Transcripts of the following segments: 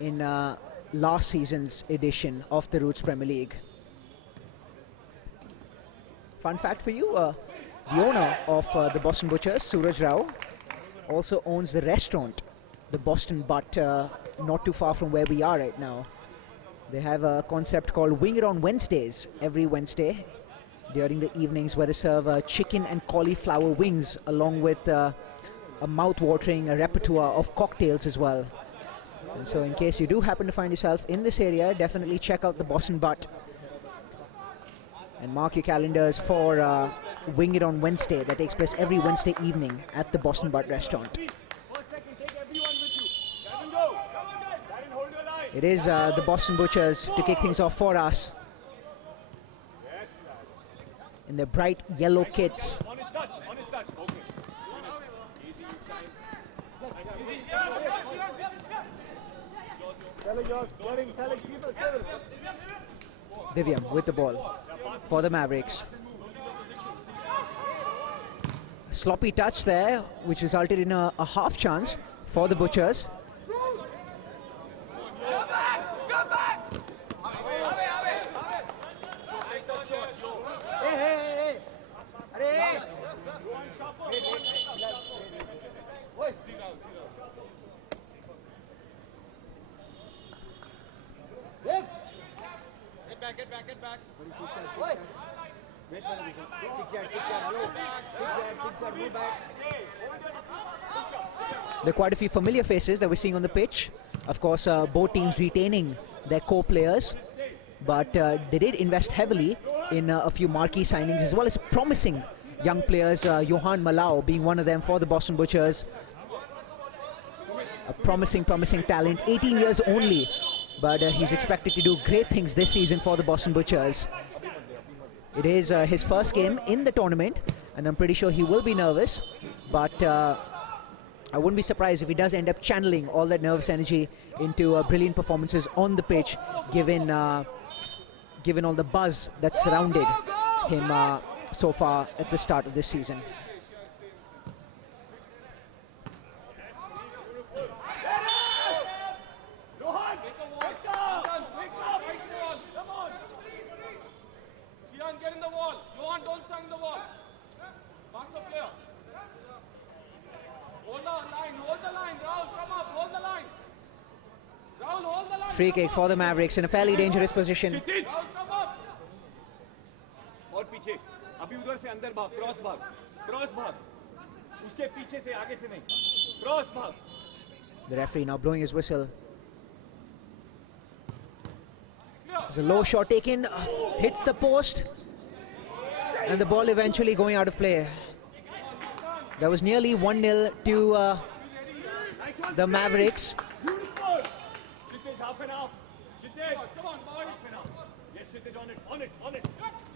in last season's edition of the Roots Premier League. Fun fact for you, the owner of the Boston Butchers, Suraj Rao, also owns the restaurant, the Boston Butt, not too far from where we are right now. They have a concept called Wing It on Wednesdays, every Wednesday during the evenings, where they serve chicken and cauliflower wings along with a mouth-watering repertoire of cocktails as well. And so in case you do happen to find yourself in this area, definitely check out the Boston Butt and mark your calendars for Wing It on Wednesday. That takes place every Wednesday evening at the Boston Butt restaurant. It is the Boston Butchers to kick things off for us in their bright yellow kits. Divyam with the ball for the Mavericks. Sloppy touch there, which resulted in a half chance for the Butchers. Get back. Wait for the vision. 6 yard, hello. 6 yard, move back. There are quite a few familiar faces that we're seeing on the pitch. Of course, both teams retaining their core players, but they did invest heavily in a few marquee signings as well as promising young players, Johan Malau being one of them for the Boston Butchers. A promising talent, 18 years only, but he's expected to do great things this season for the Boston Butchers. It is his first game in the tournament, and I'm pretty sure he will be nervous, but I wouldn't be surprised if he does end up channeling all that nervous energy into brilliant performances on the pitch, given all the buzz that surrounded him so far at the start of this season. Get in the wall. Johan, don't stand in the wall. Mark the player. Hold the line. Rahul, come up, hold the line. Rahul, hold the line. Free kick for the Mavericks in a fairly dangerous position. Rahul, come up. और पीछे अभी उधर से अंदर भाग cross भाग उसके पीछे से आगे से नहीं क्रॉस भाग. The referee now blowing his whistle. There's a low shot taken, hits the post, and the ball eventually going out of play. That was nearly 1-0 to the Mavericks.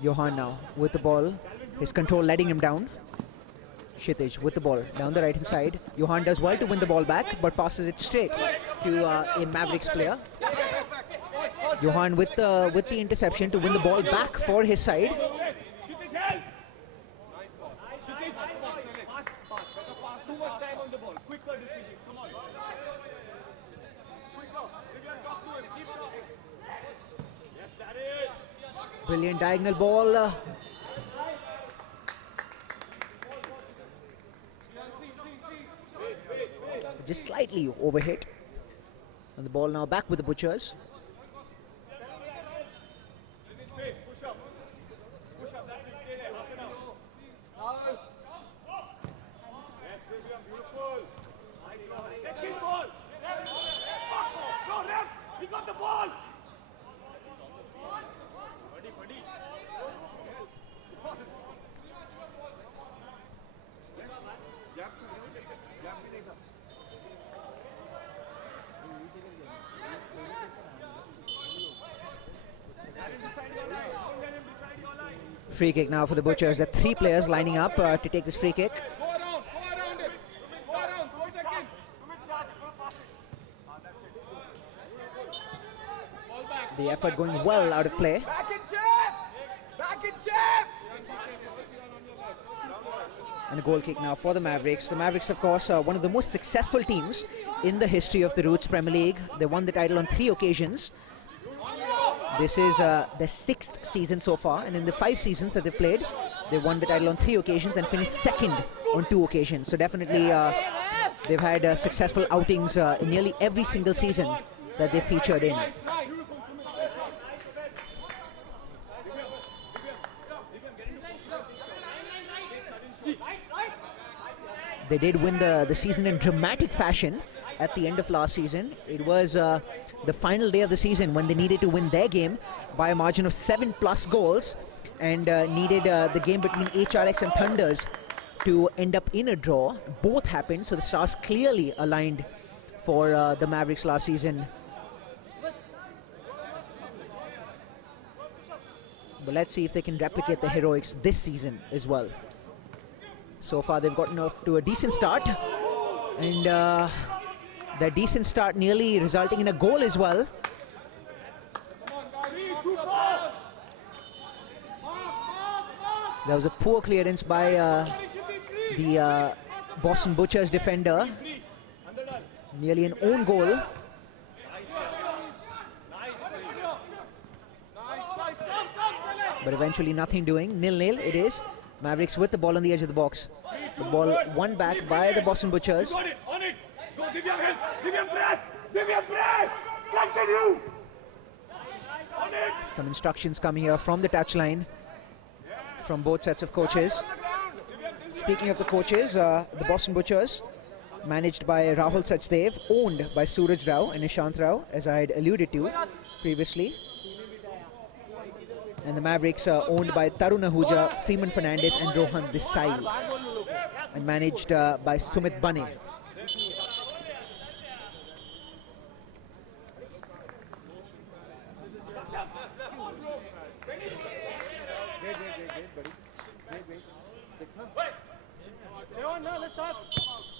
Johan now with the ball, his control letting him down. Kshitij with the ball down the right hand side. Johan does well to win the ball back, but passes it straight to a Mavericks player. Johan with the interception to win the ball back for his side. Too much time on the ball. Quicker decisions. Come on. Yes, that is. Brilliant diagonal ball. Just slightly overhit. And the ball now back with the Butchers. Push up. That's it. Stay there. Half an hour. Yes, beautiful. Nice ball. Second ball. No, ref. He got the ball. Buddy. Jab भी नहीं था. Free kick now for the Butchers. There are 3 players lining up to take this free kick. Go around it. Go around, 4 seconds. Ball back. The effort going well out of play. Back in jab. And a goal kick now for the Mavericks. The Mavericks, of course, are one of the most successful teams in the history of the Roots Premier League. They won the title on 3 occasions. This is their 6th season so far, and in the 5 seasons that they've played, they won the title on 3 occasions and finished 2nd on 2 occasions. So definitely they've had successful outings in nearly every single season that they featured in. They did win the season in dramatic fashion at the end of last season. It was the final day of the season when they needed to win their game by a margin of 7+ goals, and needed the game between HRX and Thunders to end up in a draw. Both happened, so the stars clearly aligned for the Mavericks last season. But let's see if they can replicate the heroics this season as well. So far they've gotten off to a decent start, and that decent start nearly resulting in a goal as well. There was a poor clearance by the Boston Butchers defender. Nearly an own goal. But eventually nothing doing. 0-0 it is. Mavericks with the ball on the edge of the box. The ball won back by the Boston Butchers. On it. Go, give your help. Give your press. Give your press. Continue. On it. Some instructions coming here from the touchline from both sets of coaches. Speaking of the coaches, the Boston Butchers, managed by Rahul Sachdev, owned by Suraj Rao and Nishant Rao, as I had alluded to previously. And the Mavericks are owned by Tarun Ahuja, Freeman Fernandez and Rohan Desai, and managed by Sumit Bane. Let's start.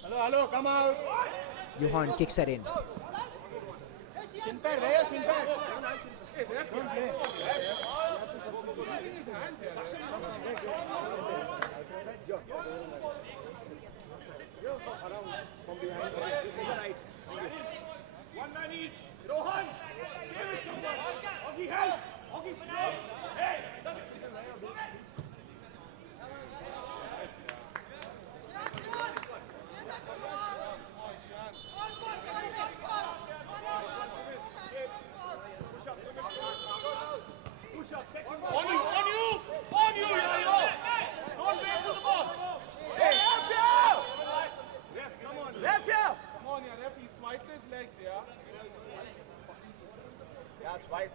Hello, come out. Johan kicks that in. Sinpad, where is Sinpad? Don't play. One man each. Rohan. Give it someone. Hockey help. Hockey strong. Hey. On you, Yayo! Don't wait for the ball! Hey, ref here! Ref, come on. Ref here! Come on, yeah, ref, he swiped his legs, yeah? Yeah, swipe.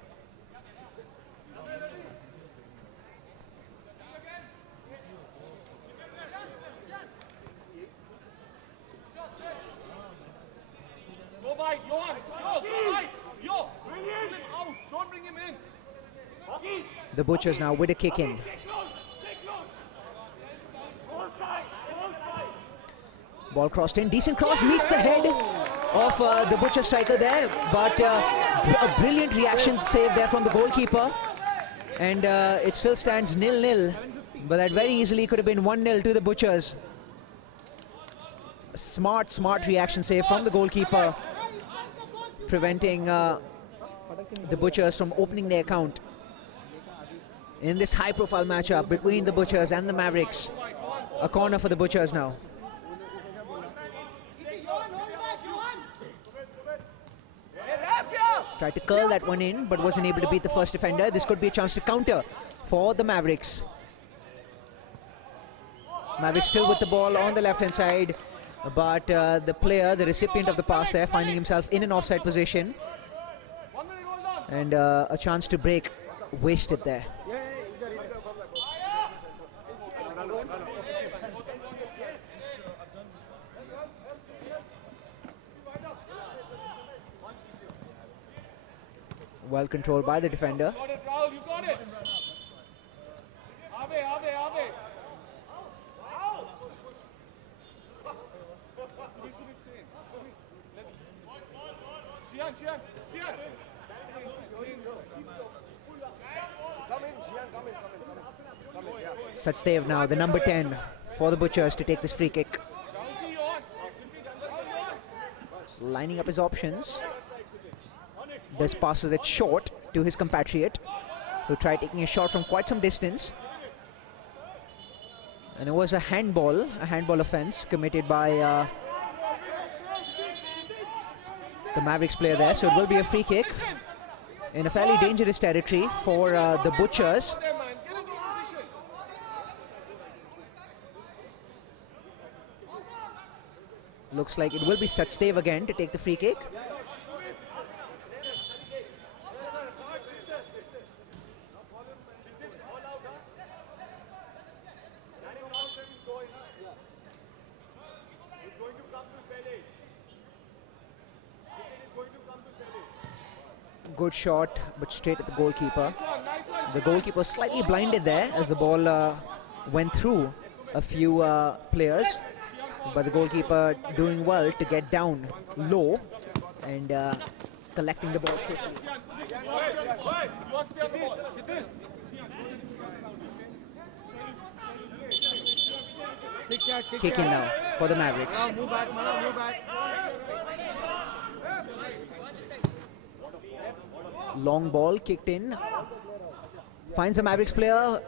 Go wide, Johan! Go wide! Yo! Bring him out! Don't bring him in! The Butchers now with a kick in. Stay close! Stay close! All side! All side! Ball crossed in. Decent cross meets the head of the Butcher striker there, but a brilliant reaction save there from the goalkeeper. And it still stands 0-0, but that very easily could have been 1-0 to the Butchers. A smart reaction save from the goalkeeper, preventing the Butchers from opening their account in this high-profile matchup between the Butchers and the Mavericks. A corner for the Butchers now. Tried to curl that one in, but wasn't able to beat the first defender. This could be a chance to counter for the Mavericks. Mavericks still with the ball on the left-hand side, but the player, the recipient of the pass there, finding himself in an offside position. And a chance to break wasted there. Well controlled by the defender. You got it, Rahul, you got it! Ave! Shian! Come in, Jian, come in. Sachdev now, the number 10 for the Butchers to take this free kick. Lining up his options. This passes it short to his compatriot, who tried taking a shot from quite some distance. And it was a handball offense committed by the Mavericks player there. So it will be a free kick in a fairly dangerous territory for the Butchers. Looks like it will be Sachdev again to take the free kick. Good shot, but straight at the goalkeeper. The goalkeeper slightly blinded there as the ball went through a few players, but the goalkeeper doing well to get down low and collecting the ball safely. Kick in now for the Mavericks. Move back, Mala, move back. Long ball kicked in. Finds the Mavericks player,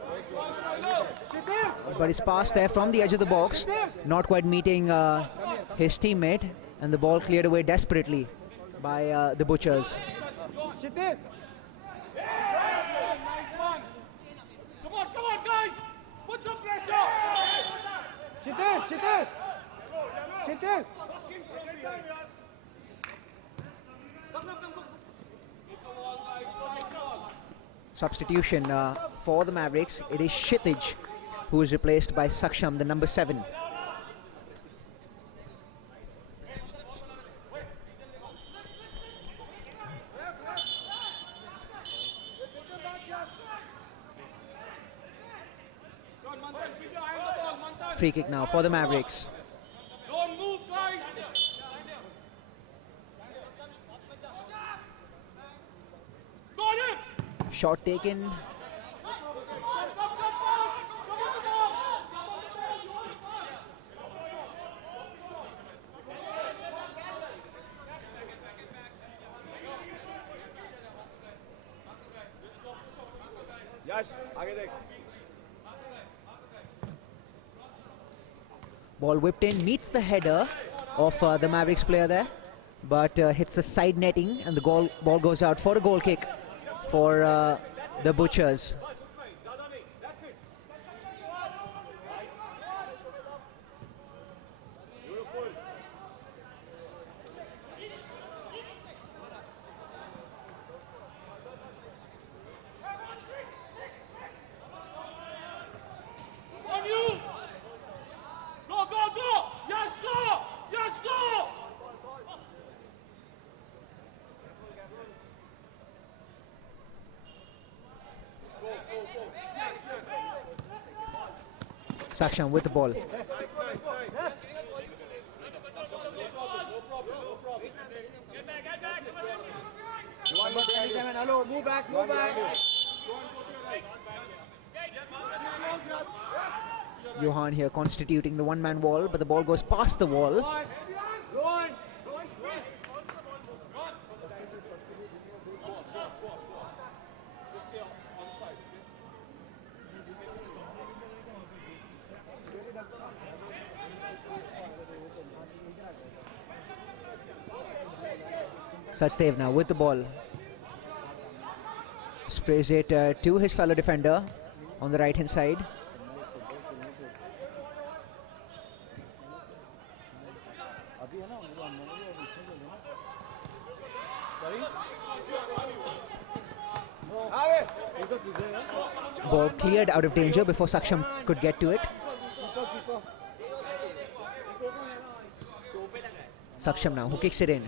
but his pass there from the edge of the box, not quite meeting his teammate, and the ball cleared away desperately by the Butchers. Nice one. Come on, guys. Put some pressure. Shitter. Substitution for the Mavericks. It is Kshitij who is replaced by Saksham, the number 7. Free kick now for the Mavericks. Don't move, guys. Got it. Shot taken. Yash, आगे देख. Ball whipped in, meets the header of the Mavericks player there, but hits the side netting, and the ball goes out for a goal kick for the Butchers. On you. Go, go, go. Yes, go. Yes, go. Saksham with the ball. Number 27, hello, move back. Johan here constituting the one-man wall, but the ball goes past the wall. Sachdev now with the ball. Sprays it to his fellow defender on the right-hand side. Ball cleared out of danger before Saksham could get to it. Saksham now, who kicks it in.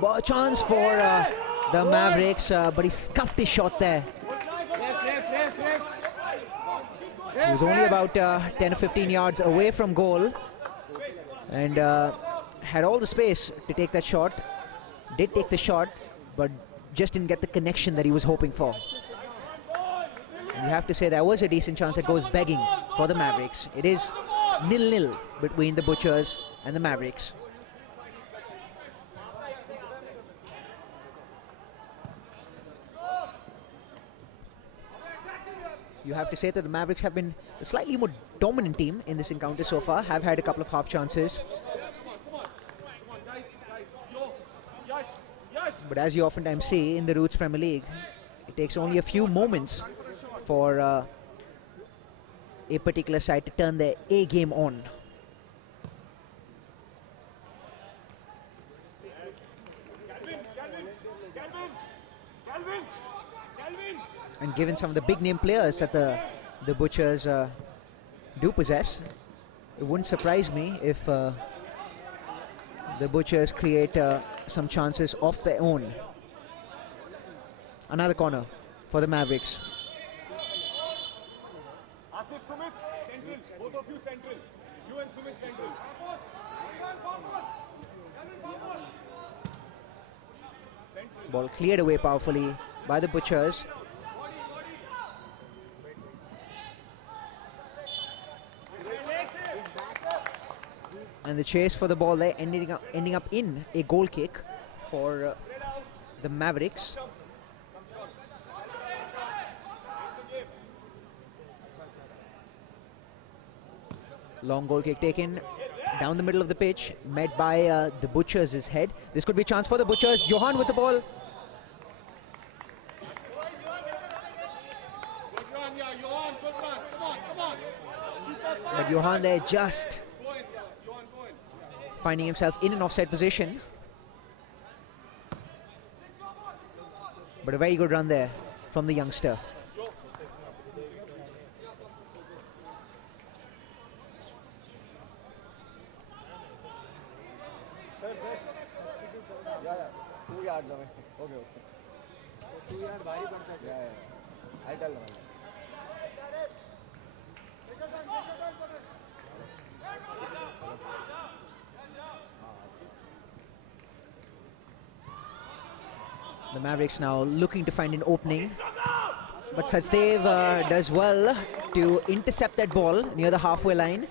Ball chance for the Mavericks, but he scuffed his shot there. He was only about 10 or 15 yards away from goal and had all the space to take that shot. Did take the shot, but just didn't get the connection that he was hoping for. And you have to say that was a decent chance that goes begging for the Mavericks. It is 0-0 between the Butchers and the Mavericks. You have to say that the Mavericks have been a slightly more dominant team in this encounter so far, have had a couple of half chances. But as you oftentimes see in the Roots Premier League, it takes only a few moments for a particular side to turn their A game on. And given some of the big name players that the Butchers do possess, it wouldn't surprise me if the Butchers create some chances of their own. Another corner for the Mavericks. Asif, Sumit, central. Both of you central. You and Sumit central. Ball cleared away powerfully by the Butchers. And the chase for the ball there ending up in a goal kick for the Mavericks. Long goal kick taken down the middle of the pitch, met by the Butchers' head. This could be a chance for the Butchers. Johan with the ball. But Johan there just finding himself in an offside position. But a very good run there from the youngster. Yeah, 2 yards away. Okay, okay. 2 yards भारी पड़ता है. Yeah. I tell him. The Mavericks now looking to find an opening, but Sachdev does well to intercept that ball near the halfway line.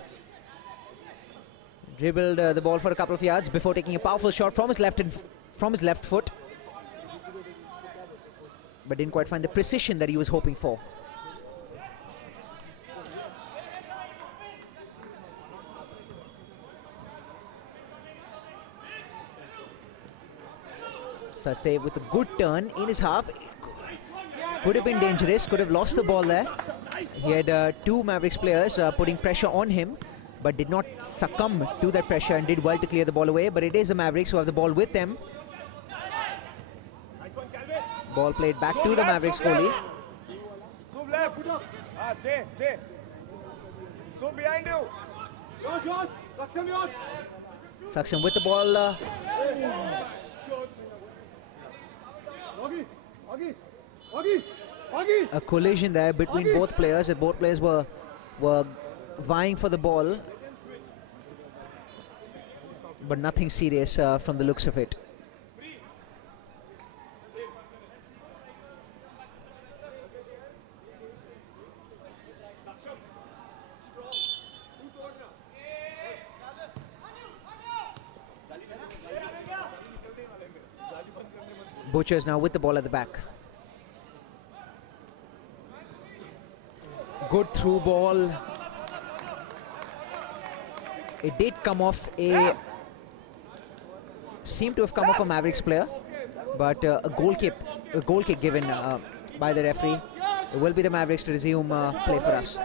Dribbled the ball for a couple of yards before taking a powerful shot from his left foot, but didn't quite find the precision that he was hoping for. Sachdev with a good turn in his half. Could have been dangerous, could have lost the ball there. He had two Mavericks players putting pressure on him, but did not succumb to that pressure and did well to clear the ball away. But it is the Mavericks who have the ball with them. Ball played back to the Mavericks goalie. Zoom left. Stay. Zoom behind you. Yours. Saksham, yours. Saksham with the ball. A collision there between both players. Both players were vying for the ball, but nothing serious from the looks of it. Butchers now with the ball at the back. Good through ball. It did come off seemed to have come off a Mavericks player, but a goal kick given by the referee. It will be the Mavericks to resume play for us.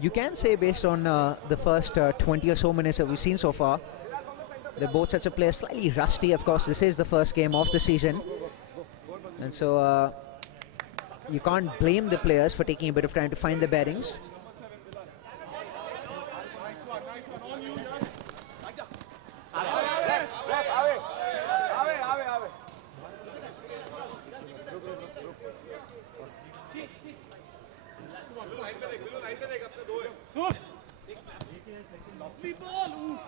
You can say, based on the first 20 or so minutes that we've seen so far, that both sets of players slightly rusty. Of course, this is the first game of the season, and so you can't blame the players for taking a bit of time to find their bearings. Lovely ball. Ooh.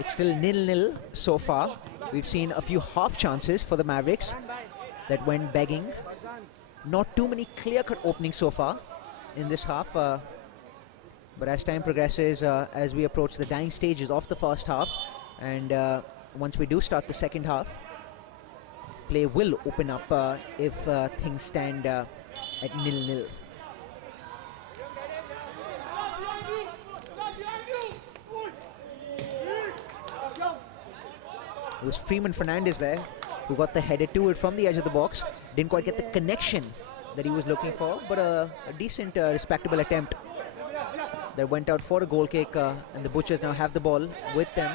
It's still 0-0 so far. We've seen a few half chances for the Mavericks that went begging. Not too many clear-cut openings so far in this half. But as time progresses, as we approach the dying stages of the first half, and once we do start the second half, play will open up if things stand at 0-0. It was Freeman Fernandez there who got the header to it from the edge of the box. Didn't quite get the connection that he was looking for, but a decent, respectable attempt that went out for a goal kick, and the Butchers now have the ball with them.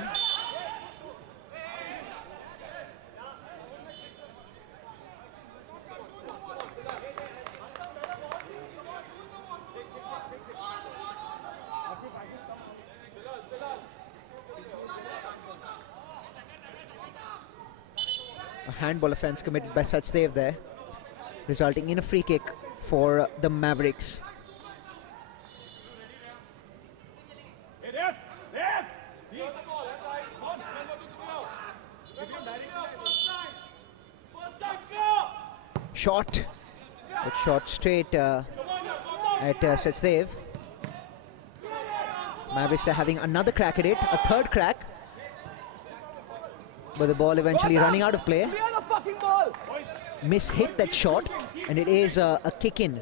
A handball offense committed by Sachdev there, resulting in a free kick for the Mavericks. Hey, ref! Ref! Shot, but shot straight at Sachdev. Mavericks are having another crack at it, a third crack, but the ball eventually running out of play. Miss-hit that shot, and it is a kick-in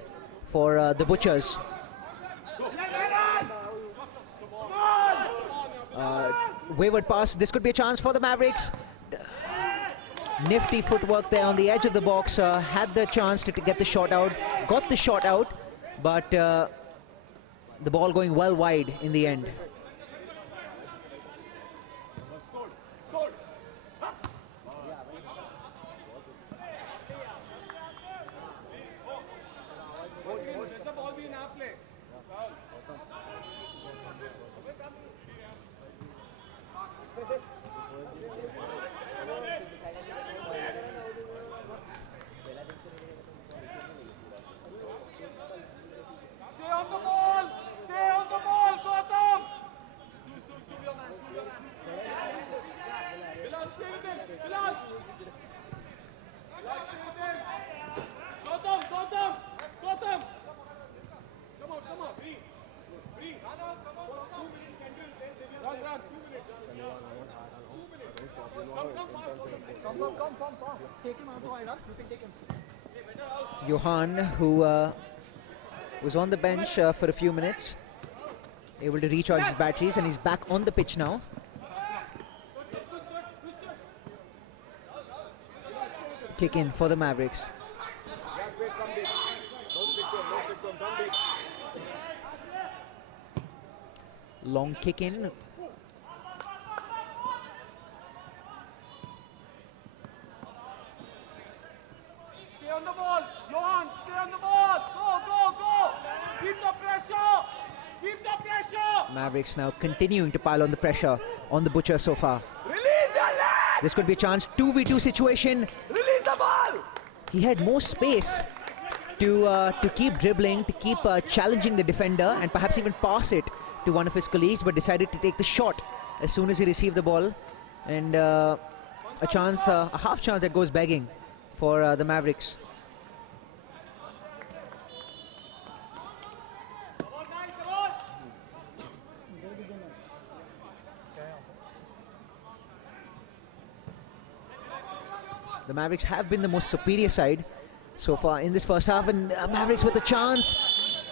for the Butchers. Wayward pass, this could be a chance for the Mavericks. Nifty footwork there on the edge of the box, had the chance to get the shot out, got the shot out, but the ball going well wide in the end. Let the ball be in our play. Stay on the ball! Stay on the ball, Gautam! Sue your man, Sue your man. Bilal, stay with him! Bilal! Bilal, stay with him! Gautam! Gautam! Gautam! Come on, come on! Free! Free! Come on, 2 minutes, Kendall. Run, run! 2 minutes. 2 minutes. Come fast. Take him out wide, huh? You can take him. Johan, who was on the bench for a few minutes, able to recharge his batteries, and he's back on the pitch now. Kick in for the Mavericks. Long kick in. Stay on the ball! Johan, stay on the ball! Go! Keep the pressure! Keep the pressure! Mavericks now continuing to pile on the pressure on the Butcher so far. Release your leg! This could be a chance, 2v2 situation. Release the ball! He had more space to keep dribbling, to keep challenging the defender, and perhaps even pass it to one of his colleagues, but decided to take the shot as soon as he received the ball. And a half chance that goes begging for the Mavericks. The Mavericks have been the most superior side so far in this first half, and Mavericks with a chance.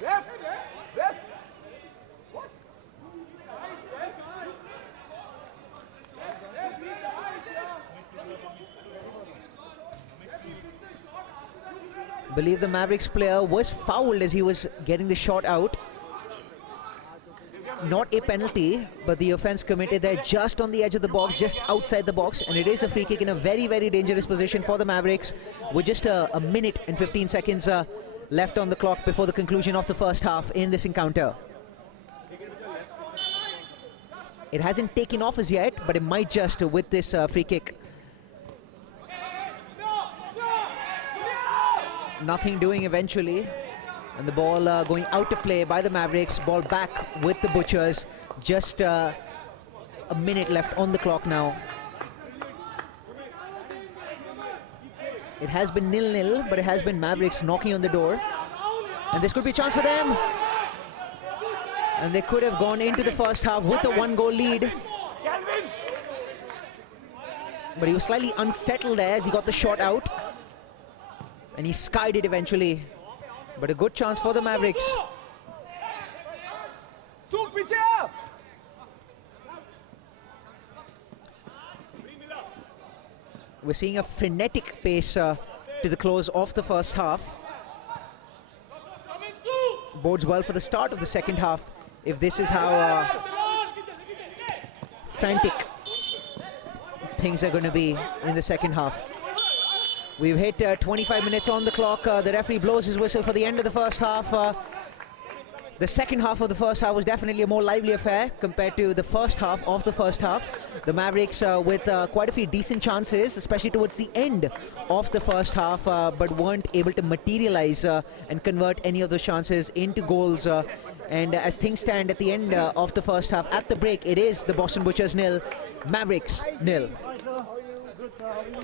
Ref! Believe the Mavericks player was fouled as he was getting the shot out. Not a penalty, but the offense committed there just on the edge of the box, just outside the box, and it is a free kick in a very, very dangerous position for the Mavericks with just a minute and 15 seconds left on the clock before the conclusion of the first half in this encounter. It hasn't taken off as yet, but it might just with this free kick. Nothing doing eventually, and the ball going out of play by the Mavericks. Ball back with the Butchers, just a minute left on the clock now. It has been 0-0, but it has been Mavericks knocking on the door. And this could be a chance for them. And they could have gone into the first half with a 1-goal lead. But he was slightly unsettled there as he got the shot out. And he skied it eventually. But a good chance for the Mavericks. We're seeing a frenetic pace to the close of the first half. Bodes well for the start of the second half if this is how frantic things are going to be in the second half. We've hit 25 minutes on the clock. The referee blows his whistle for the end of the first half. The second half of the first half was definitely a more lively affair compared to the first half of the first half. The Mavericks with quite a few decent chances, especially towards the end of the first half, but weren't able to materialize and convert any of those chances into goals. And as things stand at the end of the first half, at the break, it is the Boston Butchers 0, Mavericks 0. Hi, sir. How are you? Good, sir. How are you?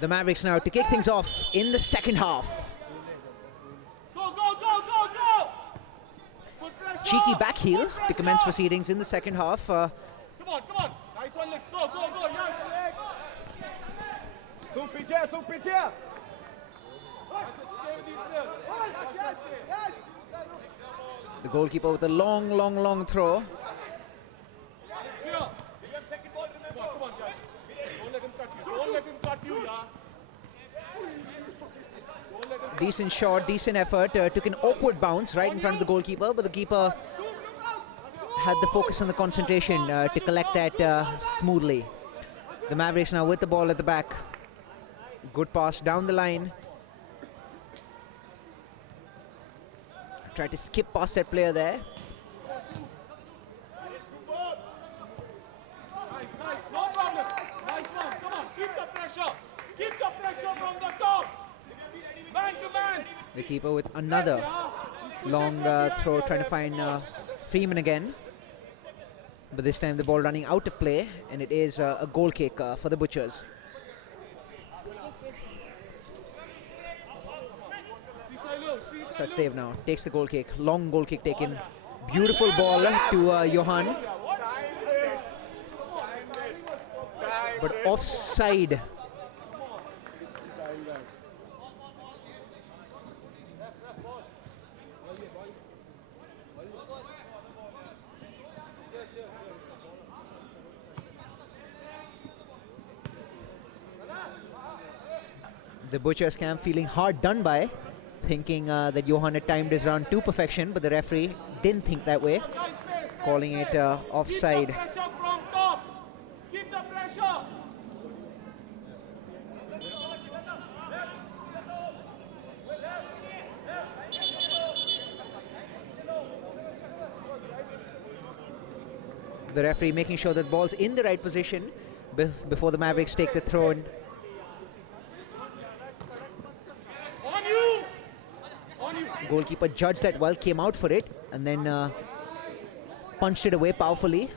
The Mavericks now to kick things off in the second half. Go, go, go, go, go! Good pressure! Cheeky back heel to commence proceedings in the second half. Come on, come on! Nice one, Lex. Go, go, go! Yes, Lex! Soup pitcher, soup pitcher! Stay with these players. Yes, yes! The goalkeeper with a long throw. Clear! Second ball, remember. Come on, guys. Don't let him cut you. Don't let him cut you, yeah. Don't let him Decent shot, decent effort. Took an awkward bounce right in front of the goalkeeper, but the keeper had the focus and the concentration to collect that smoothly. The Mavericks now with the ball at the back. Good pass down the line. Tried to skip past that player there. Nice, nice, no problem. Nice one, come on, keep the pressure. Keep the pressure from the top. Man to man. The keeper with another long throw, trying to find Freeman again. But this time the ball running out of play, and it is a goal kick for the Butchers. Sachdev now takes the goal kick, long goal kick taken. Beautiful ball to Johan. But offside. The Butchers camp feeling hard done by, thinking that Johan had timed his round to perfection, but the referee didn't think that way, calling it offside. Keep the pressure from top. Keep the pressure. The referee making sure that the ball's in the right position before the Mavericks take the throw in. On you. On you. Goalkeeper judged that well, came out for it, and then punched it away powerfully.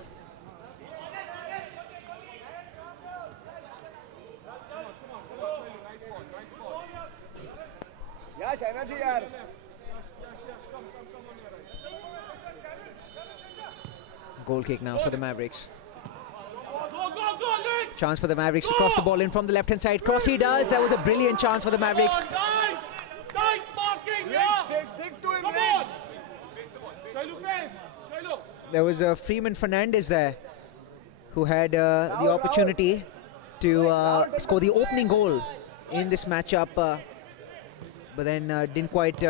Yash, energy, yaar. Goal kick now for the Mavericks. Go, go, go, Lex. Chance for the Mavericks to cross the ball in from the left-hand side. Cross he does. That was a brilliant chance for the Mavericks. Nice. Nice marking, Lex, yeah. stick to him, Come Lex. on. Shailu face. Shailu. There was Freeman Fernandez there, who had the opportunity to score the opening goal in this matchup, but then didn't quite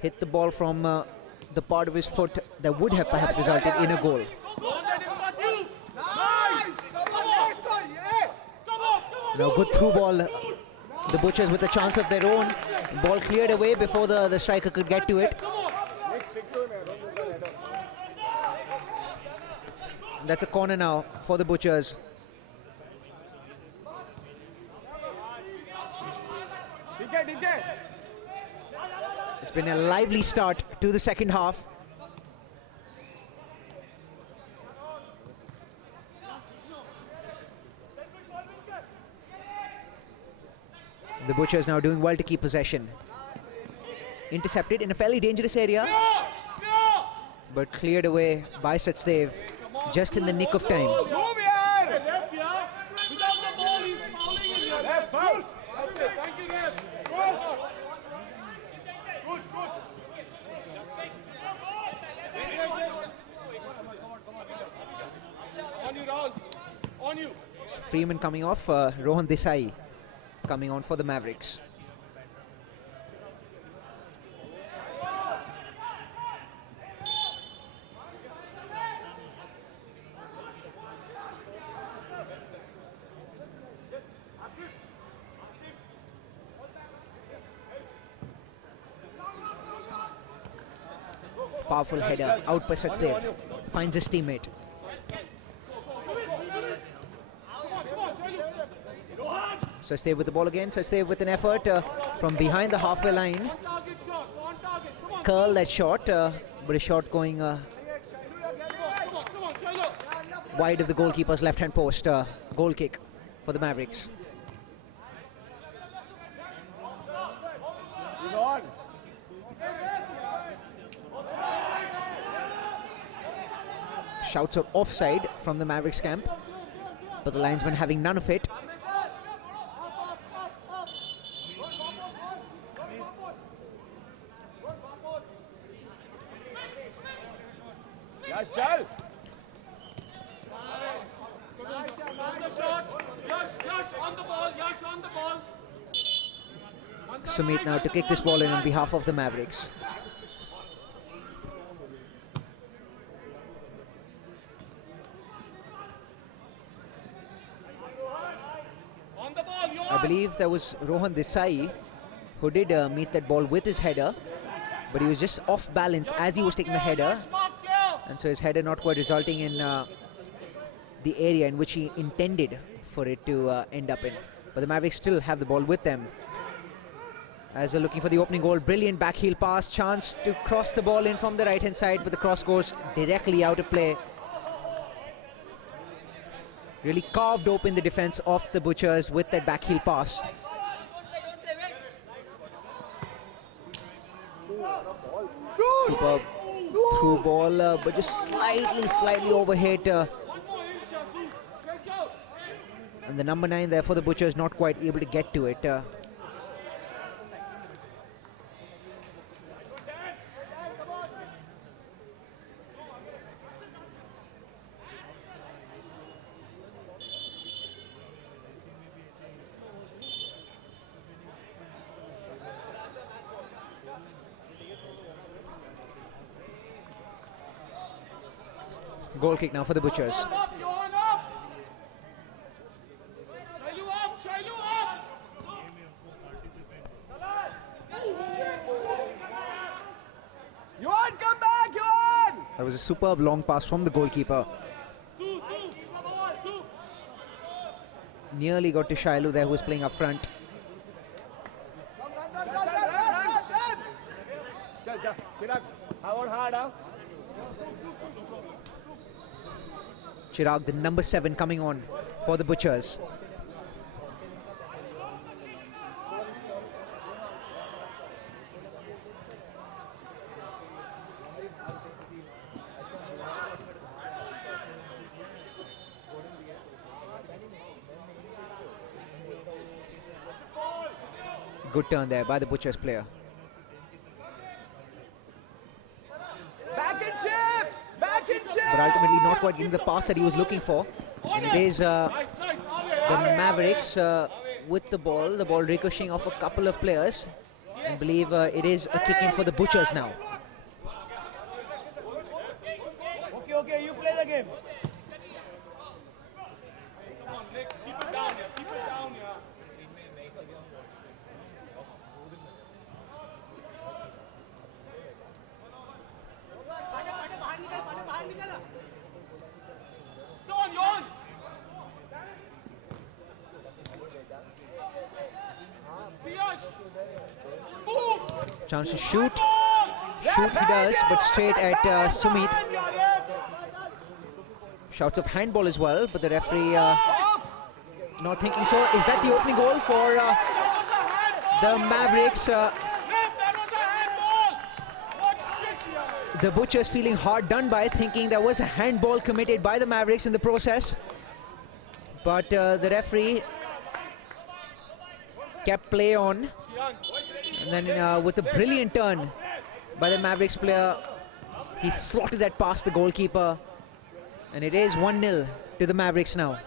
hit the ball from the part of his foot that would have perhaps resulted in a goal. Don't let him cut you. Nice. Come on. Come on. Now good through ball. The Butchers with a chance of their own. Ball cleared away before the striker could get to it. Come on. Lex, stick to him, yaar. Don't look at that. That's a corner now for the Butchers. DK. It's been a lively start to the second half. The Butchers now doing well to keep possession. Intercepted in a fairly dangerous area, but cleared away by Sachdev just in the nick of time. Move, yaar. Left, yeah. Without the ball, he's fouling in your Left, foul. That's it. Thank you, Rev. Push, push. On you, Rahul. On you. Freeman coming off, Rohan Desai coming on for the Mavericks. Powerful header out by Sachdev, finds his teammate. Sachdev with the ball again. Sachdev with an effort from behind the halfway line. On target shot. On target. Come on. Curl that shot, but a shot going Come on, Shailu. wide of the goalkeeper's left-hand post. Goal kick for the Mavericks. shouts of offside from the Mavericks camp, but the linesman having none of it. Yash, chal. Sumit now to kick this ball in on behalf of the Mavericks. I believe there was Rohan Desai who did meet that ball with his header, but he was just off balance as he was taking the header, and so his header not quite resulting in the area in which he intended for it to end up in. But the Mavericks still have the ball with them as they're looking for the opening goal. Brilliant back heel pass, chance to cross the ball in from the right hand side, but the cross goes directly out of play. Really carved open the defense of the Butchers with that back heel pass. Superb through ball, but just slightly overhit. And the number 9 there for the Butchers not quite able to get to it. Goal kick now for the Butchers. That was a superb long pass from the goalkeeper. Nearly got to Shailu there, who was playing up front. Chirag, the number 7, coming on for the Butchers. Good turn there by the Butchers player. But ultimately not quite getting the pass that he was looking for. And it is the Mavericks with the ball ricocheting off a couple of players. And believe it is a kick in for the Butchers now. Okay, you play the game. Come on, Lex, keep it down here, keep it down here. Chance to shoot. Shoot he does, but straight at Sumit. Shouts of handball as well, but the referee not thinking so. Is that the opening goal for the Mavericks? The Butchers feeling hard done by, thinking there was a handball committed by the Mavericks in the process. But the referee kept play on. And then with a brilliant turn by the Mavericks player, he slotted that past the goalkeeper. And it is 1-0 to the Mavericks now.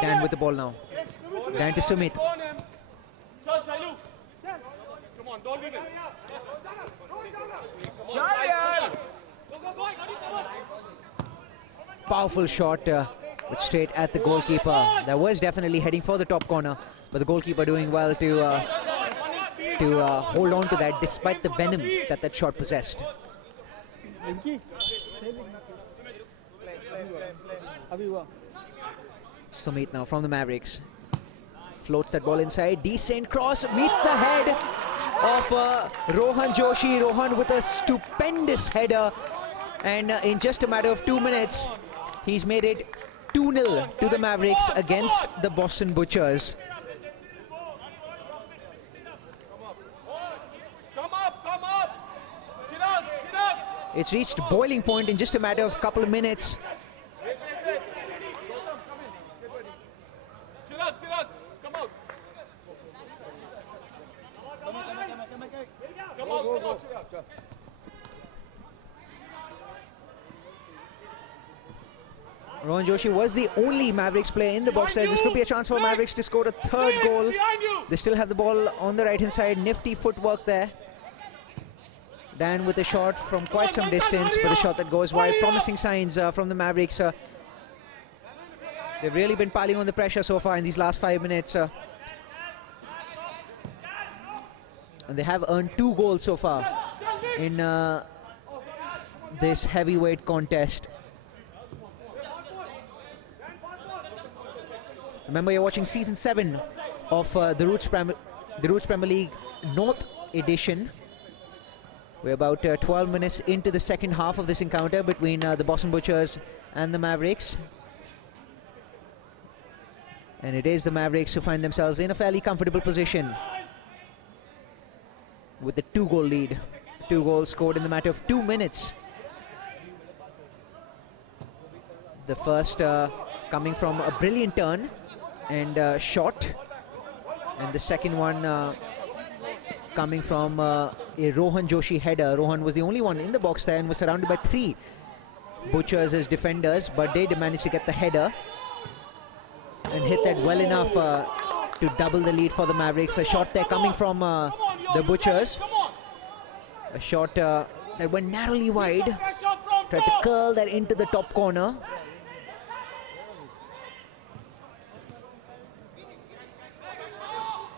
Dan with the ball now. Dan to Sumit. Come on, don't leave it. Powerful shot, but straight at the goalkeeper. That was definitely heading for the top corner, but the goalkeeper doing well to hold on to that despite the venom that that shot possessed. Sumit now from the Mavericks. Floats that ball inside. Decent cross. Meets the head of Rohan Joshi. Rohan with a stupendous header. And in just a matter of 2 minutes, he's made it 2-0 to the Mavericks against the Boston Butchers. Come up! Chirag! It's reached boiling point in just a matter of a couple of minutes. Chirag! Come out! Come out, Chirag! Rohan Joshi was the only Mavericks player in the box there. This could be a chance for Mavericks to score a third goal. They still have the ball on the right-hand side. Nifty footwork there. Dan with a shot from quite some distance, but a shot that goes wide. Promising signs from the Mavericks. They've really been piling on the pressure so far in these last 5 minutes. And they have earned 2 goals so far in this heavyweight contest. Remember, you're watching Season 7 of the Roots Premier League North Edition. We're about 12 minutes into the second half of this encounter between the Boston Butchers and the Mavericks. And it is the Mavericks who find themselves in a fairly comfortable position with the 2-goal lead. 2 goals scored in the matter of 2 minutes. The first coming from a brilliant turn and shot, and the second one coming from a Rohan Joshi header. Rohan was the only one in the box there and was surrounded by 3 Butchers as defenders, but they did manage to get the header and hit that well enough to double the lead for the Mavericks. A shot there coming from the Butchers. A shot that went narrowly wide. Tried to curl that into the top corner.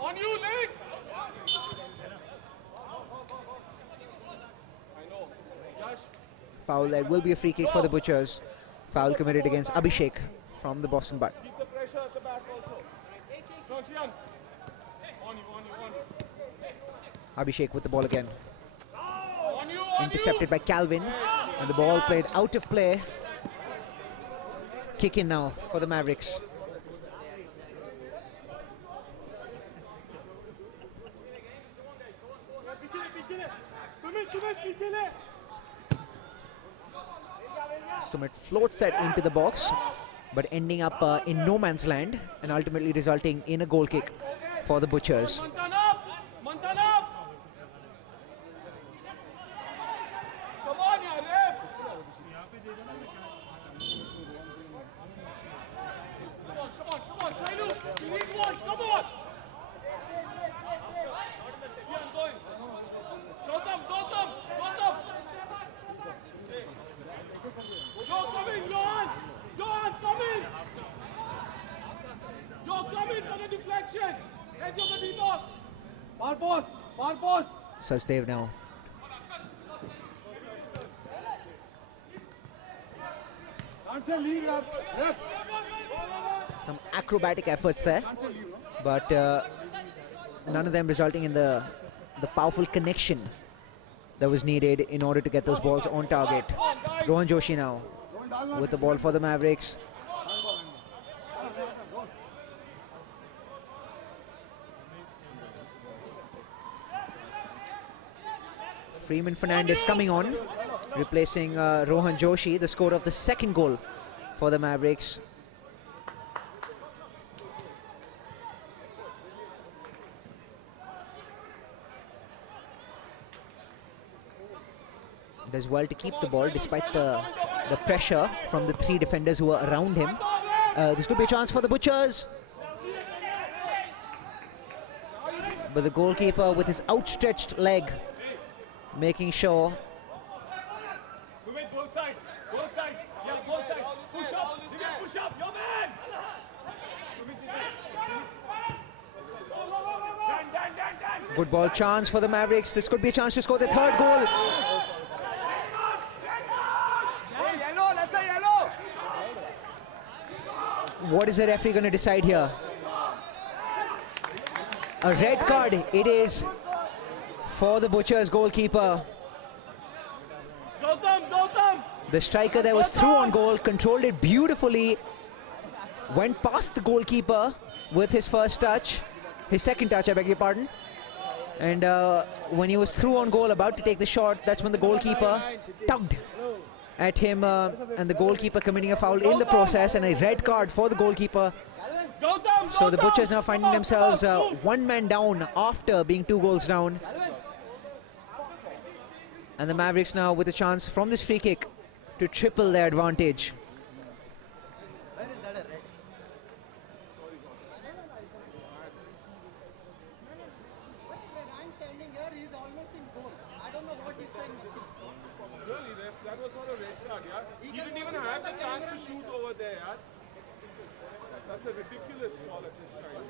On you, legs! Foul. That will be a free kick for the Butchers. Foul committed against Abhishek from the Boston Butt. Keep the pressure at the back also. Shanshian. On you. Abhishek with the ball again. On you. Intercepted by Calvin, and the ball played out of play. Kick in now for the Mavericks. Sumit floats that into the box, but ending up in no man's land and ultimately resulting in a goal kick for the Butchers. Mantan up! Mantan up! Come on, ya ref! Come on, Shailu! You need one, come on! Yeah, I'm going. Gautam! You're coming, Johan! Johan, come in! You're coming for the deflection! Edge of the D-box! Far post! Sachdev now. Some acrobatic efforts there, but none of them resulting in the powerful connection that was needed in order to get those balls on target. Rohan Joshi now with the ball for the Mavericks. Freeman Fernandez coming on, replacing Rohan Joshi, the scorer of the second goal for the Mavericks. Does well to keep the ball despite the pressure from the 3 defenders who were around him. This could be a chance for the Butchers. But the goalkeeper with his outstretched leg making sure. Sumit, both sides. Yeah, both sides. Push up. Push up. Your man. Dan. Good ball chance for the Mavericks. This could be a chance to score the 3rd goal. Yellow, let's say yellow! What is the referee going to decide here? A red card it is for the Butchers goalkeeper. Gautam! The striker that was through on goal controlled it beautifully went past the goalkeeper with his first touch, his second touch, I beg your pardon. And when he was through on goal, about to take the shot, that's when the goalkeeper tugged at him, and the goalkeeper committing a foul in the process, and a red card for the goalkeeper. So the Butchers now finding themselves one man down after being 2 goals down. And the Mavericks now with a chance from this free kick to triple their advantage. Where is that a red? I'm standing here, he's almost in goal. I don't know what he's saying. Really, ref, that was not a red card, yeah. He didn't even have the chance to shoot over there, yeah. That's a ridiculous call at this time.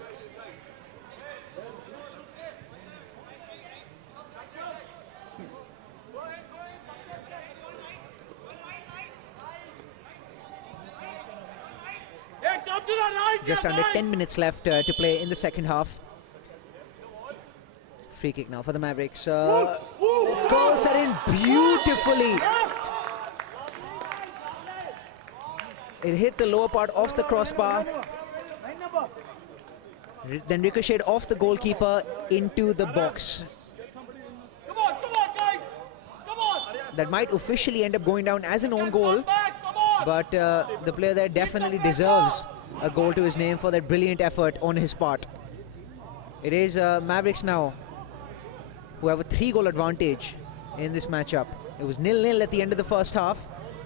Hey, come to the right, Just yeah, under guys. 10 minutes left to play in the second half. Free kick now for the Mavericks. Calls that in beautifully. It hit the lower part of the crossbar, then ricocheted off the goalkeeper into the box. Come on, guys. Come on. That might officially end up going down as an own goal, Come back, come on. but the player there definitely deserves a goal to his name for that brilliant effort on his part. It is Mavericks now who have a 3-goal advantage in this matchup. It was 0-0 at the end of the first half.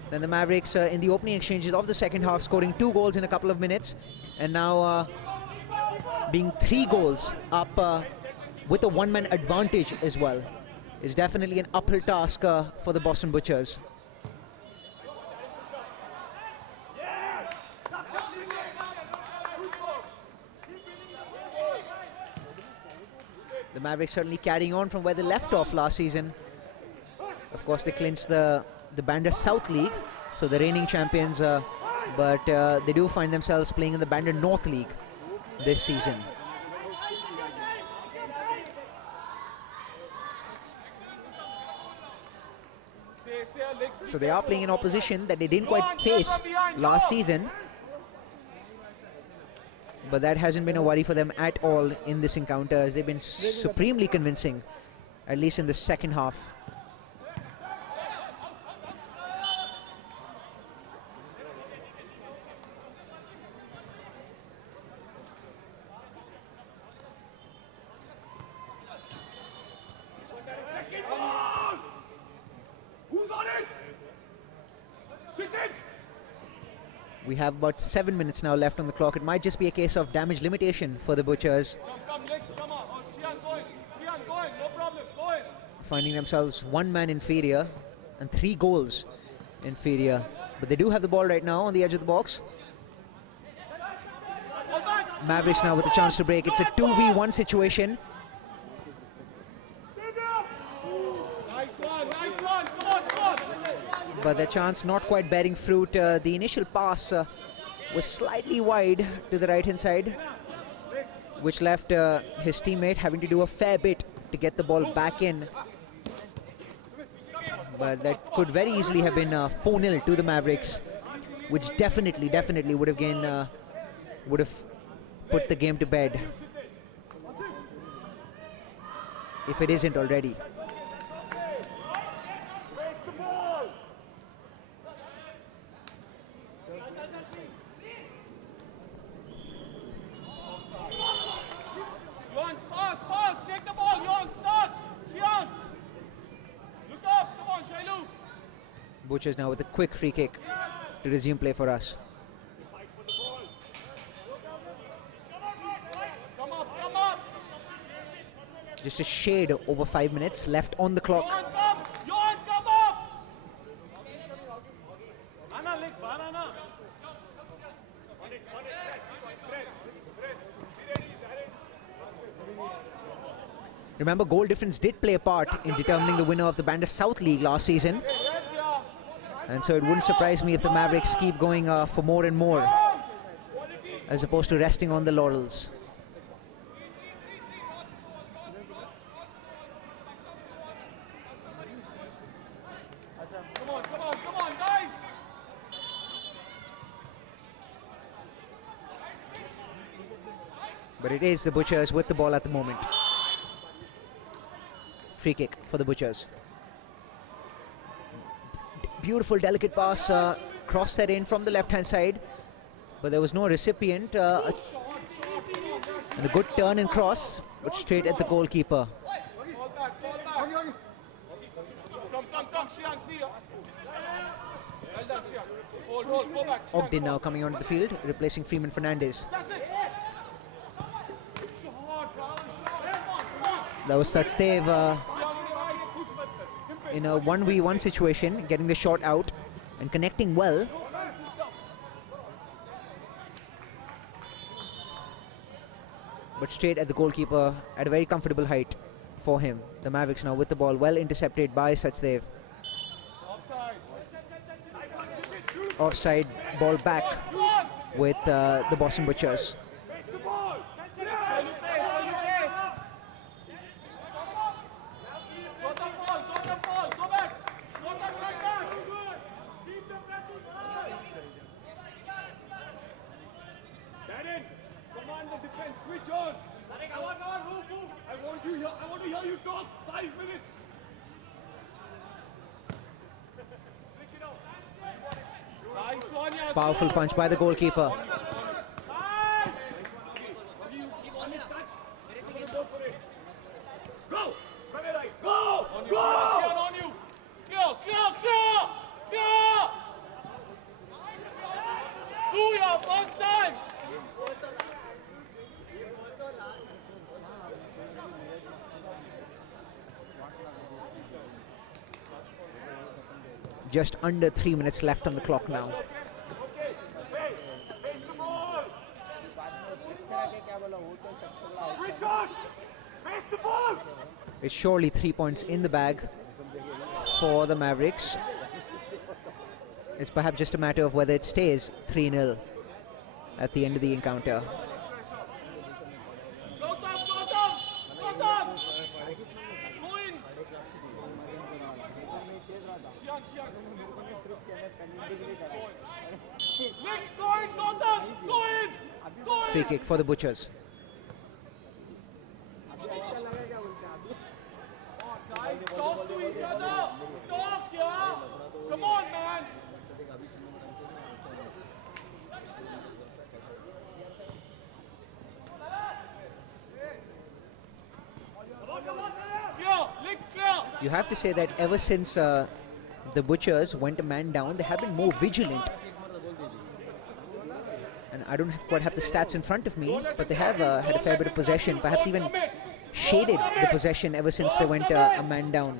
Then the Mavericks in the opening exchanges of the second half scoring 2 goals in a couple of minutes, and now being 3 goals up with a 1-man advantage as well is definitely an uphill task for the Boston Butchers. The Mavericks certainly carrying on from where they left off last season. Of course, they clinched the Bandra South League, so the reigning champions, but they do find themselves playing in the Bandra North League this season. So they are playing an opposition that they didn't quite face last season, but that hasn't been a worry for them at all in this encounter, as they've been supremely convincing, at least in the second half. We have about 7 minutes now left on the clock. It might just be a case of damage limitation for the Butchers, Come, Lex, come on. Oh, Shian going, no problem, go in. finding themselves 1 man inferior and 3 goals inferior. But they do have the ball right now on the edge of the box. Mavericks now with a chance to break. It's a 2v1 situation. Nice one, come on. But the chance not quite bearing fruit. The initial pass was slightly wide to the right hand side, which left his teammate having to do a fair bit to get the ball back in. But that could very easily have been 4-0 to the Mavericks, which definitely would have put the game to bed, if it isn't already. Yuan, fast, take the ball, Yuan, start. Shian, look up, come on, Shailu. Butchers now with a quick free kick to resume play for us. Come up. Just a shade over 5 minutes left on the clock. Yuan, come up. Anna, leg, banana. Remember, goal difference did play a part in determining the winner of the Bandra South League last season. And so it wouldn't surprise me if the Mavericks keep going for more and more, as opposed to resting on the laurels. Come on, guys. But it is the Butchers with the ball at the moment. Free kick for the Butchers. Beautiful, delicate pass. Crossed that in from the left-hand side. But there was no recipient. And a good turn and cross, but straight at the goalkeeper. Come, Shian, see ya. Well done, Shian. Hold, go back. Ogden now coming onto the field, replacing Freeman Fernandez. That's it. Shot, Rahul, That was Sachdev in a 1v1 situation, getting the shot out and connecting well. But straight at the goalkeeper at a very comfortable height for him. The Mavericks now with the ball, well intercepted by Sachdev. Offside, ball back with the Boston Butchers. Command the defense, switch on. Move. I want to hear you talk. 5 minutes. Nice one, Yasin. Powerful punch by the goalkeeper. Go! Go! Go! On you. Clear! Suya, first time. Just under 3 minutes left on the clock now. Okay, face the ball. Switch on. Face the ball. It's surely 3 points in the bag for the Mavericks. It's perhaps just a matter of whether it stays 3-0 at the end of the encounter. Go, Tom. Go in. Shian. Next, go in, Gotham. Go in. Free kick for the Butchers. Guys, talk to each other. Talk, yeah. Come on, man. Clear, legs clear. You have to say that ever since the Butchers went a man down, they have been more vigilant. And I don't quite have the stats in front of me, but they have had a fair bit of possession, perhaps even shaded the possession ever since they went a man down.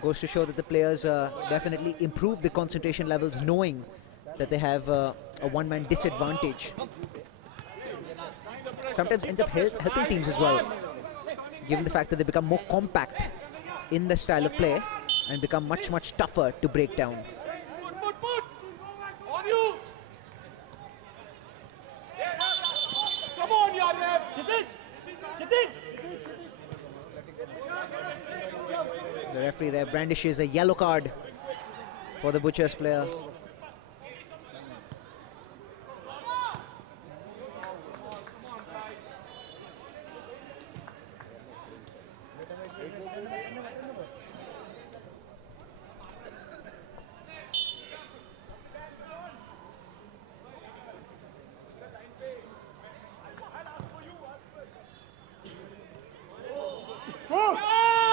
Goes to show that the players definitely improve the concentration levels, knowing that they have a one-man disadvantage. Sometimes ends up helping teams as well, given the fact that they become more compact in the style of play and become much tougher to break down. Put. On you. Come on, ya ref. The referee there brandishes a yellow card for the Butchers player.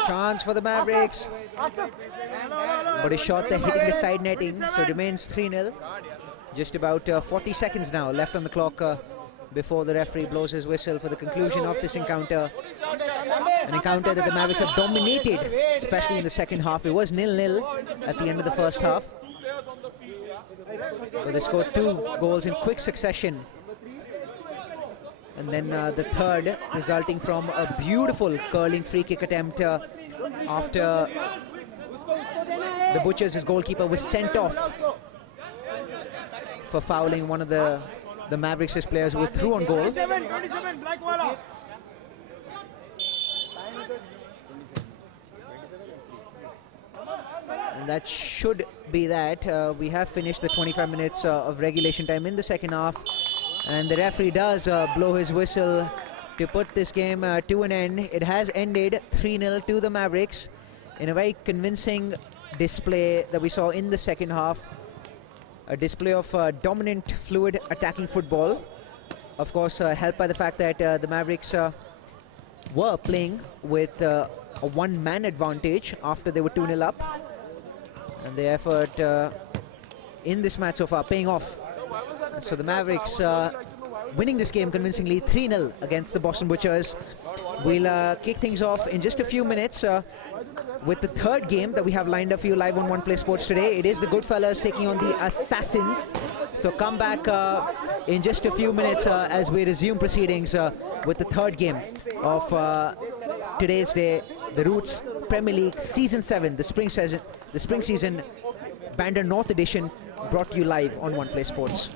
Chance for the Mavericks, but a shot there hitting the side netting, so it remains 3-0. Just about 40 seconds now left on the clock before the referee blows his whistle for the conclusion of this encounter. An encounter that the Mavericks have dominated, especially in the second half. It was 0-0 at the end of the first half, but they scored 2 goals in quick succession. And then the third resulting from a beautiful curling free kick attempt after the Butchers' goalkeeper was sent off for fouling one of the Mavericks' players who was through on goal. 27, black wala. And that should be that. We have finished the 25 minutes of regulation time in the second half. And the referee does blow his whistle to put this game to an end. It has ended 3-0 to the Mavericks in a very convincing display that we saw in the second half. A display of dominant, fluid attacking football. Of course, helped by the fact that the Mavericks were playing with a one-man advantage after they were 2-0 up. And the effort in this match so far paying off. So the Mavericks winning this game convincingly 3-0 against the Boston Butchers. We'll kick things off in just a few minutes with the third game that we have lined up for you live on One Play Sports today. It is the Goodfellas taking on the Assassins. So come back in just a few minutes as we resume proceedings with the third game of today's day, the Roots Premier League Season 7, the spring season Bandra North edition, brought to you live on One Play Sports.